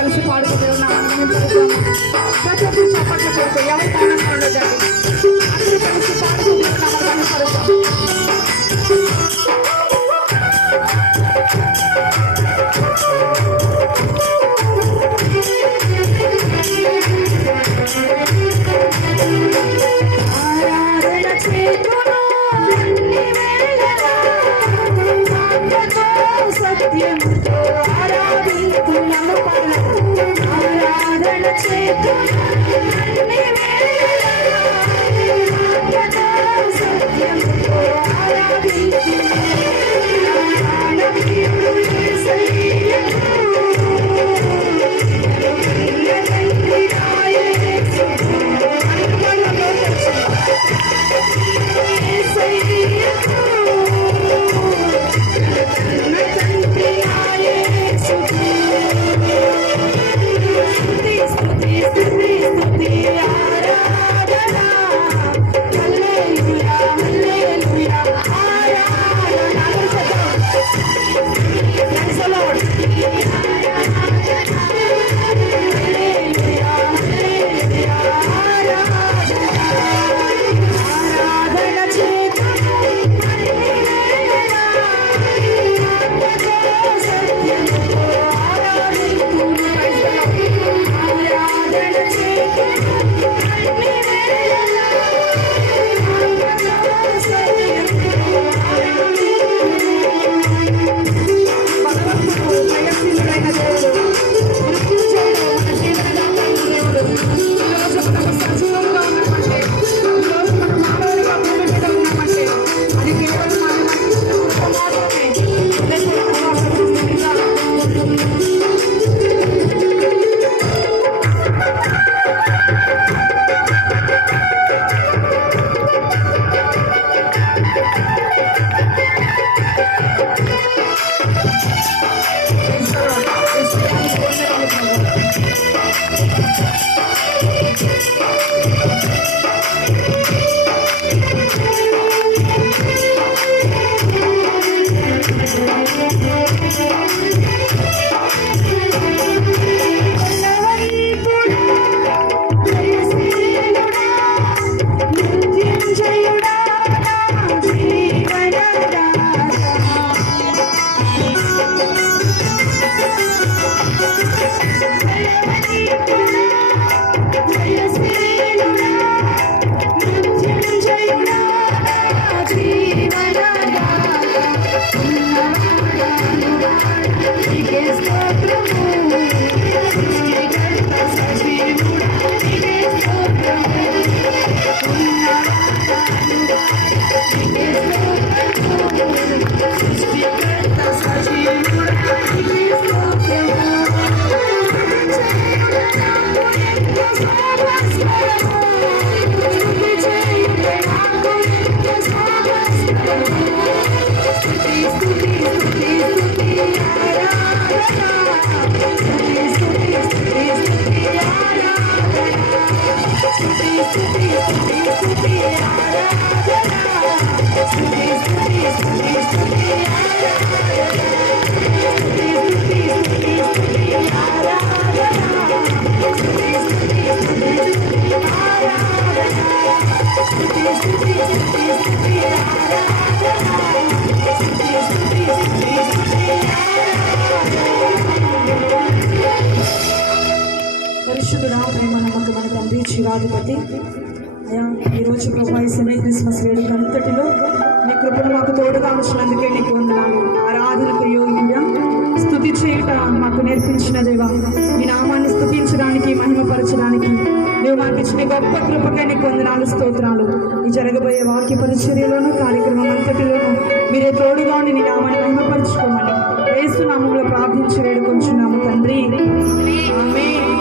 కలిసి పాడుకుంటూ ఉన్నాం. ప్రతి ఒక్కరు చప్పట్లు కొడుతూ ఎవరి ఆనందంగా ఉండదండి. అందరూ కలిసి పాడుకుంటూ ఉన్నాం. కనపడతాం. జీవాధిపతి అయ్యా, ఈరోజు ప్రభా ఈ సెమీ క్రిస్మస్ వేడుక అంతటిలో నీ కృపను మాకు తోడుగా ఉంచినందుకే నీకు వందనాలు. ఆరాధనకు యోగ్యుడా, స్తుతి చేయుట మాకు నేర్పించిన దేవా, నీ నామాన్ని స్తుతించడానికి, మహిమపరచడానికి నువ్వు మాకు ఇచ్చిన గొప్ప కృపకే నీకు వందనాలు, స్తోత్రాలు. ఈ జరగబోయే వాక్య పరిచర్యలోనూ కార్యక్రమం అంతటిలోనూ మీరే తోడుగా ఉండి నీ నామాన్ని మహిమపరచుకోమని యేసు నామములో ప్రార్థించి వేడుకొంచున్నాము తండ్రి, ఆమేన్.